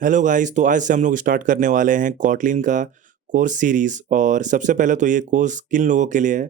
Hello guys. तो आज से हम लोग स्टार्ट करने वाले हैं कॉटलिन का कोर्स सीरीज़। और सबसे पहले तो ये कोर्स किन लोगों के लिए है?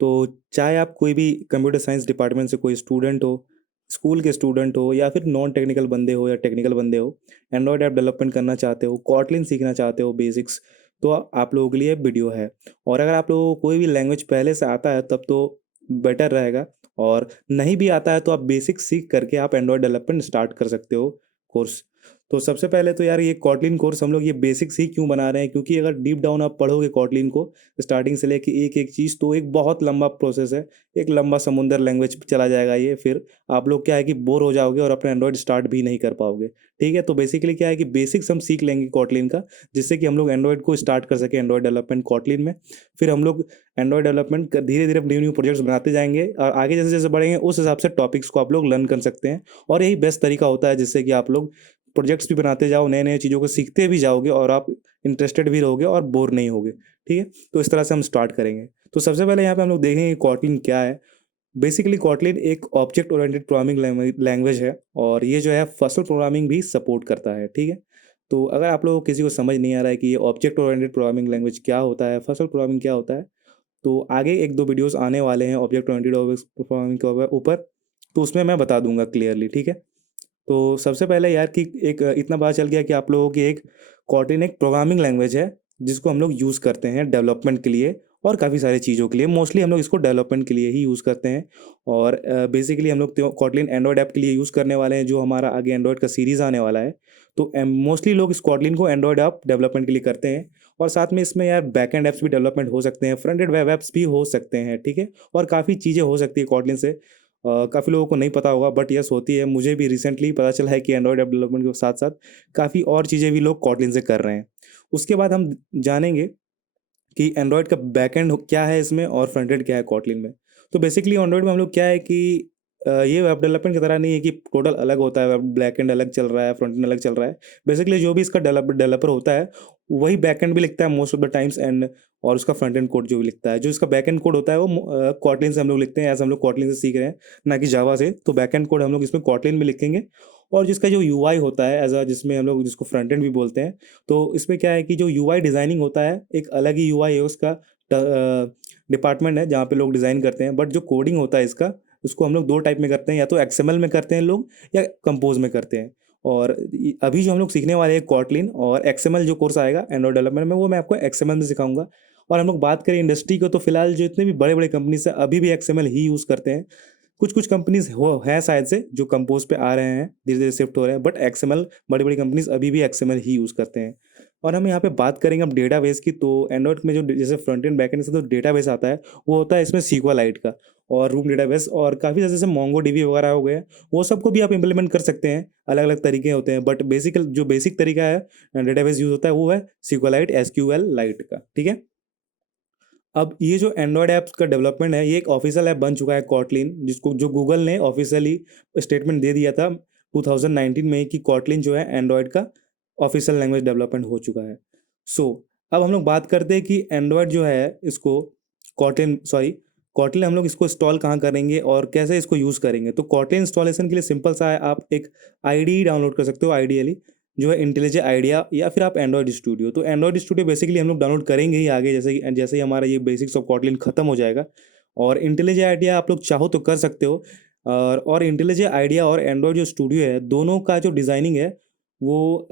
तो चाहे आप कोई भी कंप्यूटर साइंस डिपार्टमेंट से कोई स्टूडेंट हो, स्कूल के स्टूडेंट हो, या फिर नॉन टेक्निकल बंदे हो या टेक्निकल बंदे हो, एंड्रॉयड ऐप डेवलपमेंट करना चाहते हो, कॉटलिन सीखना चाहते हो बेसिक्स, तो आप लोगों के लिए वीडियो है। और अगर आप लोगों को कोई भी लैंग्वेज पहले से आता है तब तो बेटर रहेगा। और नहीं भी आता है तो आप बेसिक सीख करके आप एंड्रॉयड डेवलपमेंट स्टार्ट कर सकते हो कोर्स। तो सबसे पहले तो यार ये कॉटलिन कोर्स हम लोग ये बेसिक्स ही क्यों बना रहे हैं, क्योंकि अगर डीप डाउन आप पढ़ोगे कॉटलिन को स्टार्टिंग से लेके एक एक चीज़, तो एक बहुत लंबा प्रोसेस है। एक लंबा समुंदर लैंग्वेज चला जाएगा ये। फिर आप लोग क्या है कि बोर हो जाओगे और अपने एंड्रॉयड स्टार्ट भी नहीं कर पाओगे। ठीक है, तो बेसिकली क्या है कि बेसिक्स हम सीख लेंगे कॉटलिन का, जिससे कि हम लोग एंड्रॉयड को स्टार्ट कर सके एंड्रॉयड डेवलपमेंट कॉटलिन में। फिर हम लोग एंड्रॉयड डेवलपमेंट धीरे धीरे न्यू न्यू प्रोजेक्ट्स बनाते जाएंगे, और आगे जैसे जैसे बढ़ेंगे उस हिसाब से टॉपिक्स को आप लोग लर्न कर सकते हैं। और यही बेस्ट तरीका होता है जिससे कि आप लोग प्रोजेक्ट्स भी बनाते जाओ, नए नए चीज़ों को सीखते भी जाओगे और आप इंटरेस्टेड भी रहोगे और बोर नहीं होगे। ठीक है, तो इस तरह से हम स्टार्ट करेंगे। तो सबसे पहले यहाँ पे हम लोग देखेंगे कॉटलिन क्या है। बेसिकली कॉटलिन एक ऑब्जेक्ट ओरिएंटेड प्रोग्रामिंग लैंग्वेज है, और ये जो है फंक्शनल प्रोग्रामिंग भी सपोर्ट करता है। ठीक है, तो अगर आप लोगों को किसी को समझ नहीं आ रहा है कि ये ऑब्जेक्ट ओरिएंटेड प्रोग्रामिंग लैंग्वेज क्या होता है, फंक्शनल प्रोग्रामिंग क्या होता है, तो आगे एक दो वीडियोस आने वाले हैं ऑब्जेक्ट ओरिएंटेड प्रोग्रामिंग के ऊपर, तो उसमें मैं बता दूंगा क्लियरली। ठीक है, तो सबसे पहले यार कि एक इतना पता चल गया कि आप लोगों की एक कॉटलिन एक प्रोग्रामिंग लैंग्वेज है जिसको हम लोग यूज़ करते हैं डेवलपमेंट के लिए और काफ़ी सारी चीज़ों के लिए। मोस्टली हम लोग इसको डेवलपमेंट के लिए ही यूज़ करते हैं। और बेसिकली हम लोग कॉटलिन एंड्रॉयड ऐप के लिए यूज़ करने वाले हैं, जो हमारा आगे एंड्रॉयड का सीरीज़ आने वाला है। तो मोस्टली लोग इस कॉटलिन को एंड्रॉयड ऐप डेवलपमेंट के लिए करते हैं। और साथ में इसमें यार बैक एंड ऐप्स भी डेवलपमेंट हो सकते हैं, फ्रंट एंड वेब ऐप्स भी हो सकते हैं। ठीक है, और काफ़ी चीज़ें हो सकती है कॉटलिन से। काफ़ी लोगों को नहीं पता होगा, बट यस होती है। मुझे भी रिसेंटली पता चला है कि एंड्रॉयड ऐप डेवलपमेंट के साथ साथ काफ़ी और चीज़ें भी लोग कॉटलिन से कर रहे हैं। उसके बाद हम जानेंगे कि एंड्रॉयड का बैकएंड क्या है इसमें और फ्रंट एंड क्या है कॉटलिन में। तो बेसिकली एंड्रॉयड में हम लोग क्या है कि ये वेब डेवलपमेंट की तरह नहीं है कि टोटल अलग होता है, बैक एंड अलग चल रहा है, फ्रंट एंड अलग चल रहा है। बेसिकली जो भी इसका डेवलपर होता है वही बैक एंड भी लिखता है most of the times, and और उसका फ्रंट एंड कोड जो भी लिखता है, जो इसका बैक एंड कोड होता है वो कॉटलिन से हम लोग लिखते हैं, एज हम लोग कॉटलिन से सीख रहे हैं, ना कि जावा से। तो बैक एंड कोड हम लोग इसमें कॉटलिन में लिखेंगे। और जिसका जो यूआई होता है एज अ, जिसमें हम लोग जिसको फ्रंट एंड भी बोलते हैं, तो इसमें क्या है कि जो यूआई डिज़ाइनिंग होता है एक अलग ही यूआई है उसका, डिपार्टमेंट है जहाँ पे लोग डिज़ाइन करते हैं। बट जो कोडिंग होता है इसका, उसको हम लोग दो टाइप में करते हैं, या तो एक्सएमएल में करते हैं लोग, या कंपोज में करते हैं। और अभी जो हम लोग सीखने वाले हैं कॉटलिन और एक्सएमएल जो कोर्स आएगा एंड्रॉइड डेवलपमेंट में, वो मैं आपको एक्सएमएल में सिखाऊंगा। और हम लोग बात करें इंडस्ट्री को, तो फिलहाल जो इतने भी बड़े बड़े कंपनीज है अभी भी एक्सएमएल ही यूज़ करते हैं। कुछ कुछ कंपनीज हो हैं शायद से जो कंपोज पे आ रहे हैं, धीरे धीरे शिफ्ट हो रहे हैं, बट एक्सएमएल बड़ी बड़ी कंपनीज अभी भी एक्सएमएल ही यूज़ करते हैं। और हम यहाँ पे बात करेंगे अब डेटाबेस की। तो एंड्रॉइड में जो जैसे फ्रंट एंड बैक एंड से जो डेटाबेस आता है वो होता है इसमें SQLite का, और रूम डेटाबेस, और काफ़ी जैसे मोंगो डीबी वगैरह हो गए, वो सबको भी आप इम्प्लीमेंट कर सकते हैं। अलग अलग तरीके होते हैं, बट बेसिक तरीका है डेटाबेस यूज़ होता है वो है SQLite, SQLite का। ठीक है, अब ये जो एंड्रॉयड ऐप्स का डेवलपमेंट है, ये एक ऑफिशियल ऐप बन चुका है कॉटलिन, जिसको जो गूगल ने ऑफिशियली स्टेटमेंट दे दिया था 2019 में कि कॉटलिन जो है एंड्रॉयड का ऑफिशियल लैंग्वेज डेवलपमेंट हो चुका है। सो अब हम लोग बात करते हैं कि एंड्रॉयड जो है इसको कॉटलिन हम लोग इसको इंस्टॉल कहाँ करेंगे और कैसे इसको यूज़ करेंगे। तो कॉटलिन इंस्टॉलेशन के लिए सिंपल सा है, आप एक आईडी डाउनलोड कर सकते हो, आइडियली जो है इंटेलिजे आइडिया, या फिर आप एंड्रॉयड स्टूडियो। तो एंड्रॉयड स्टूडियो बेसिकली हम लोग डाउनलोड करेंगे ही आगे, जैसे ही हमारा ये बेसिक्स ऑफ कॉटलिन खत्म हो जाएगा। और इंटेलिजे आइडिया आप लोग चाहो तो कर सकते हो। और इंटेलिजे आइडिया और एंड्रॉयड जो स्टूडियो है, दोनों का जो डिज़ाइनिंग है वो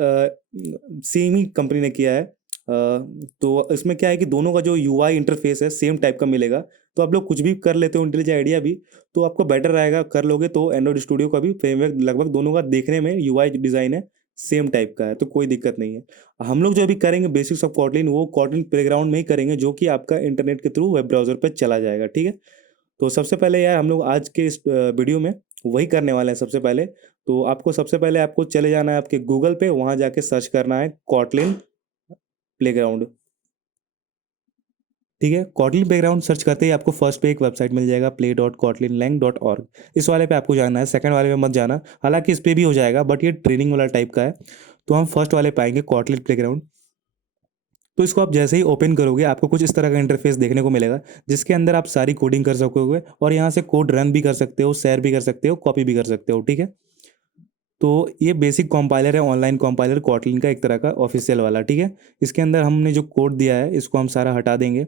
सेम ही कंपनी ने किया है। तो इसमें क्या है कि दोनों का जो यूआई इंटरफेस है सेम टाइप का मिलेगा। तो आप लोग कुछ भी कर लेते हो इंटेलिजे आइडिया भी, तो आपको बेटर रहेगा। कर लोगे तो एंड्रॉयड स्टूडियो का भी फ्रेमवर्क लगभग दोनों का देखने में यूआई डिज़ाइन है सेम टाइप का है, तो कोई दिक्कत नहीं है। हम लोग जो अभी करेंगे बेसिक्स ऑफ कॉटलिन, वो कॉटलिन प्लेग्राउंड में ही करेंगे, जो कि आपका इंटरनेट के थ्रू वेब ब्राउजर पर चला जाएगा। ठीक है, तो सबसे पहले यार हम लोग आज के इस वीडियो में वही करने वाले हैं। सबसे पहले तो आपको सबसे पहले आपको चले जाना है आपके गूगल पे, वहाँ जाके सर्च करना है कॉटलिन प्लेग्राउंड। ठीक है, कॉटलिन प्लेग्राउंड सर्च करते ही आपको फर्स्ट पे एक वेबसाइट मिल जाएगा play.kotlinlang.org। इस वाले पे आपको जाना है, सेकंड वाले पे मत जाना। हालांकि इस पे भी हो जाएगा, बट ये ट्रेनिंग वाला टाइप का है। तो हम फर्स्ट वाले पाएंगे कॉटलिन प्लेग्राउंड। तो इसको आप जैसे ही ओपन करोगे आपको कुछ इस तरह का इंटरफेस देखने को मिलेगा, जिसके अंदर आप सारी कोडिंग कर सकोगे, और यहाँ से कोड रन भी कर सकते हो, शेयर भी कर सकते हो, कॉपी भी कर सकते हो। ठीक है, तो ये बेसिक कंपाइलर है, ऑनलाइन कंपाइलर कॉटलिन का एक तरह का ऑफिशियल वाला, ठीक है। इसके अंदर हमने जो कोड दिया है इसको हम सारा हटा देंगे।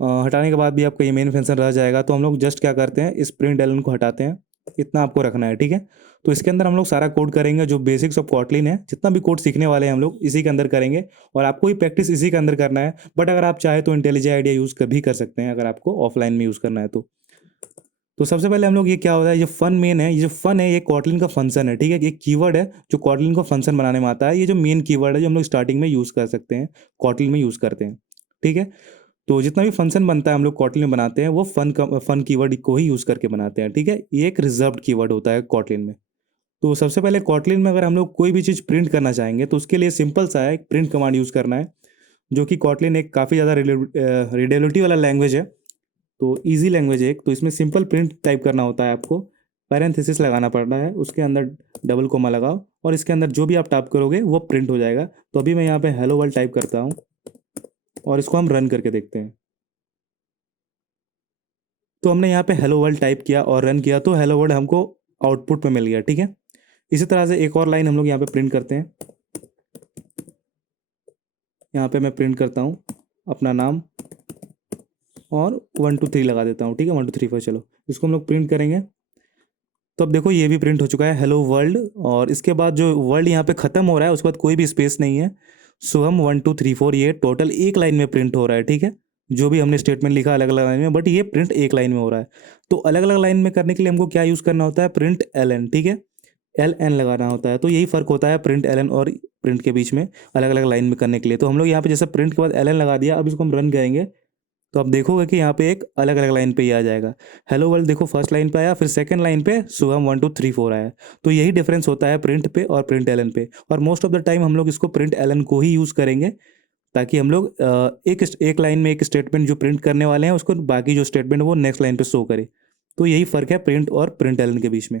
हटाने के बाद भी आपका ये मेन फंक्शन रह जाएगा। तो हम लोग जस्ट क्या करते हैं, इस प्रिंट एलन को हटाते हैं, इतना आपको रखना है, ठीक है। तो इसके अंदर हम लोग सारा कोड करेंगे, जो बेसिक्स ऑफ कॉटलिन है, जितना भी कोड सीखने वाले हैं हम लोग इसी के अंदर करेंगे, और आपको ही प्रैक्टिस इसी के अंदर करना है। बट अगर आप चाहे तो इंटेलिजेंट आइडिया यूज़ भी कर सकते हैं, अगर आपको ऑफलाइन में यूज़ करना है तो सबसे पहले हम लोग ये क्या होता है, ये फन मेन है, ये जो फन है ये कॉटलिन का फंक्शन है, ठीक है। ये कीवर्ड है जो कॉटलिन को फंक्शन बनाने में आता है। ये जो मेन कीवर्ड है जो हम लोग स्टार्टिंग में यूज़ कर सकते हैं, कॉटलिन में यूज़ करते हैं, ठीक है। तो जितना भी फंक्शन बनता है हम लोग कॉटलिन में बनाते हैं, वो फन कीवर्ड को ही यूज़ करके बनाते हैं, ठीक है। ये एक रिजर्व्ड कीवर्ड होता है कॉटलिन में। तो सबसे पहले कॉटलिन में अगर हम लोग कोई भी चीज़ प्रिंट करना चाहेंगे तो उसके लिए सिंपल सा है, एक प्रिंट कमांड यूज़ करना है, जो कि कॉटलिन एक काफ़ी ज़्यादा रीडेबिलिटी वाला लैंग्वेज है। तो इजी लैंग्वेज है एक, तो इसमें सिंपल प्रिंट टाइप करना होता है आपको, पैरेंथेसिस लगाना पड़ता है, उसके अंदर डबल कोमा लगाओ, और इसके अंदर जो भी आप टाइप करोगे वो प्रिंट हो जाएगा। तो अभी मैं यहाँ पे हेलो वर्ल्ड टाइप करता हूँ और इसको हम रन करके देखते हैं। तो हमने यहाँ पे हेलो वर्ल्ड टाइप किया और रन किया, तो हेलो वर्ल्ड हमको आउटपुट में मिल गया, ठीक है। इसी तरह से एक और लाइन हम लोग यहाँ पे प्रिंट करते हैं। यहाँ पे मैं प्रिंट करता हूँ अपना नाम और 1 2 3 लगा देता हूँ, ठीक है, 1 2 3 4। चलो इसको हम लोग प्रिंट करेंगे। तो अब देखो ये भी प्रिंट हो चुका है, हेलो वर्ल्ड, और इसके बाद जो वर्ल्ड यहाँ पे ख़त्म हो रहा है उसके बाद कोई भी स्पेस नहीं है। सो हम 1 2 3 4 ये टोटल एक लाइन में प्रिंट हो रहा है, ठीक है। जो भी हमने स्टेटमेंट लिखा अलग अलग लाइन में, बट ये प्रिंट एक लाइन में हो रहा है। तो अलग अलग लाइन में करने के लिए हमको क्या यूज़ करना होता है, प्रिंट एल एन, ठीक है, एल एन लगाना होता है। तो यही फ़र्क होता है प्रिंट एल एन और प्रिंट के बीच में, अलग अलग लाइन में करने के लिए। तो हम लोग यहाँ पे जैसे प्रिंट के बाद एल एन लगा दिया, अब इसको हम रन करेंगे तो आप देखोगे कि यहाँ पे एक अलग अलग लाइन पे ही आ जाएगा। हेलो वर्ल्ड देखो फर्स्ट लाइन पे आया, फिर सेकंड लाइन पे शुभम 1 2 3 4 आया। तो यही डिफरेंस होता है प्रिंट पे और प्रिंट एलन पे, और मोस्ट ऑफ द टाइम हम लोग इसको प्रिंट एलन को ही यूज़ करेंगे, ताकि हम लोग एक लाइन में एक स्टेटमेंट जो प्रिंट करने वाले हैं उसको बाकी जो स्टेटमेंट वो नेक्स्ट लाइन पे शो करे। तो यही फ़र्क है प्रिंट और प्रिंट एलन के बीच में।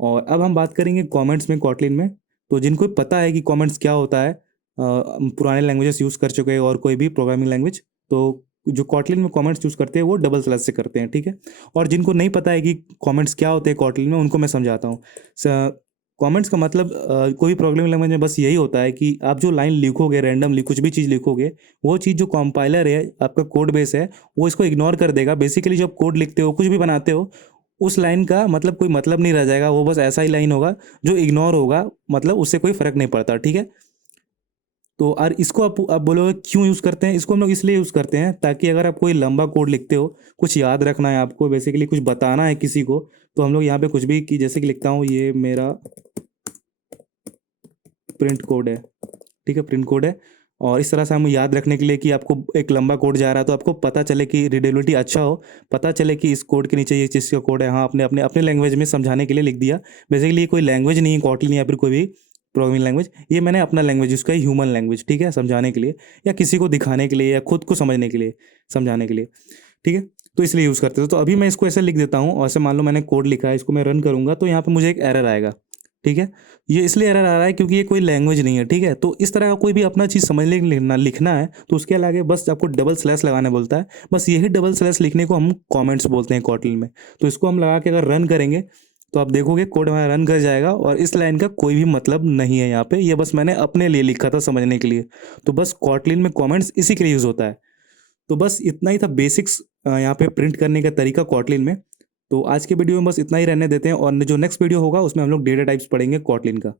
और अब हम बात करेंगे कमेंट्स में कॉटलिन में। तो जिनको पता है कि कमेंट्स क्या होता है, पुराने लैंग्वेजेस यूज़ कर चुके हैं और कोई भी प्रोग्रामिंग लैंग्वेज, तो जो कॉटलिन में कमेंट्स यूज़ करते हैं वो डबल स्लैश से करते हैं, ठीक है। और जिनको नहीं पता है कि कमेंट्स क्या होते हैं कॉटलिन में, उनको मैं समझाता हूँ। कमेंट्स का मतलब कोई भी प्रोग्रामिंग लैंग्वेज में बस यही होता है कि आप जो लाइन लिखोगे, रैंडमली कुछ भी चीज़ लिखोगे, वो चीज़ जो कंपाइलर है, आपका कोड बेस है, वो इसको इग्नोर कर देगा। बेसिकली जब कोड लिखते हो, कुछ भी बनाते हो, उस लाइन का मतलब कोई मतलब नहीं रह जाएगा, वो बस ऐसा ही लाइन होगा जो इग्नोर होगा, मतलब उससे कोई फ़र्क नहीं पड़ता, ठीक है। तो और इसको आप बोलोगे क्यों यूज़ करते हैं, इसको हम लोग इसलिए यूज़ करते हैं ताकि अगर आप कोई लंबा कोड लिखते हो, कुछ याद रखना है आपको, बेसिकली कुछ बताना है किसी को, तो हम लोग यहाँ पे कुछ भी कि जैसे कि लिखता हूँ, ये मेरा प्रिंट कोड है, ठीक है, प्रिंट कोड है। और इस तरह से हम याद रखने के लिए कि आपको एक लंबा कोड जा रहा है तो आपको पता चले कि रीडेबिलिटी अच्छा हो, पता चले कि इस कोड के नीचे ये चीज़ का कोड है। हाँ, आपने अपने अपने लैंग्वेज में समझाने के लिए लिख दिया। बेसिकली ये कोई लैंग्वेज नहीं है कॉटलिन या फिर कोई भी प्रोग्रामिंग लैंग्वेज, ये मैंने अपना लैंग्वेज यूज़ किया, ह्यूमन लैंग्वेज, ठीक है, समझाने के लिए या किसी को दिखाने के लिए या खुद को समझने के लिए, समझाने के लिए, ठीक है। तो इसलिए यूज़ करते थे। तो अभी मैं इसको ऐसे लिख देता हूँ, और ऐसे मान लो मैंने कोड लिखा है, इसको मैं रन करूँगा तो यहाँ पे मुझे एक एरर आएगा, ठीक है। ये इसलिए एरर आ रहा है क्योंकि ये कोई लैंग्वेज नहीं है, ठीक है। तो इस तरह का कोई भी अपना चीज़ समझने के लिए लिखना है तो उसके आगे बस आपको डबल स्लैश लगाने बोलता है। बस यही डबल स्लैश लिखने को हम कमेंट्स बोलते हैं कॉटलिन में। तो इसको हम लगा के अगर रन करेंगे तो आप देखोगे कोड हमारा रन कर जाएगा, और इस लाइन का कोई भी मतलब नहीं है यहाँ पे, ये बस मैंने अपने लिए लिखा था समझने के लिए। तो बस कॉटलिन में कमेंट्स इसी के लिए यूज़ होता है। तो बस इतना ही था बेसिक्स यहाँ पे प्रिंट करने का तरीका कॉटलिन में। तो आज के वीडियो में बस इतना ही रहने देते हैं, और जो नेक्स्ट वीडियो होगा उसमें हम लोग डेटा टाइप्स पढ़ेंगे कॉटलिन का।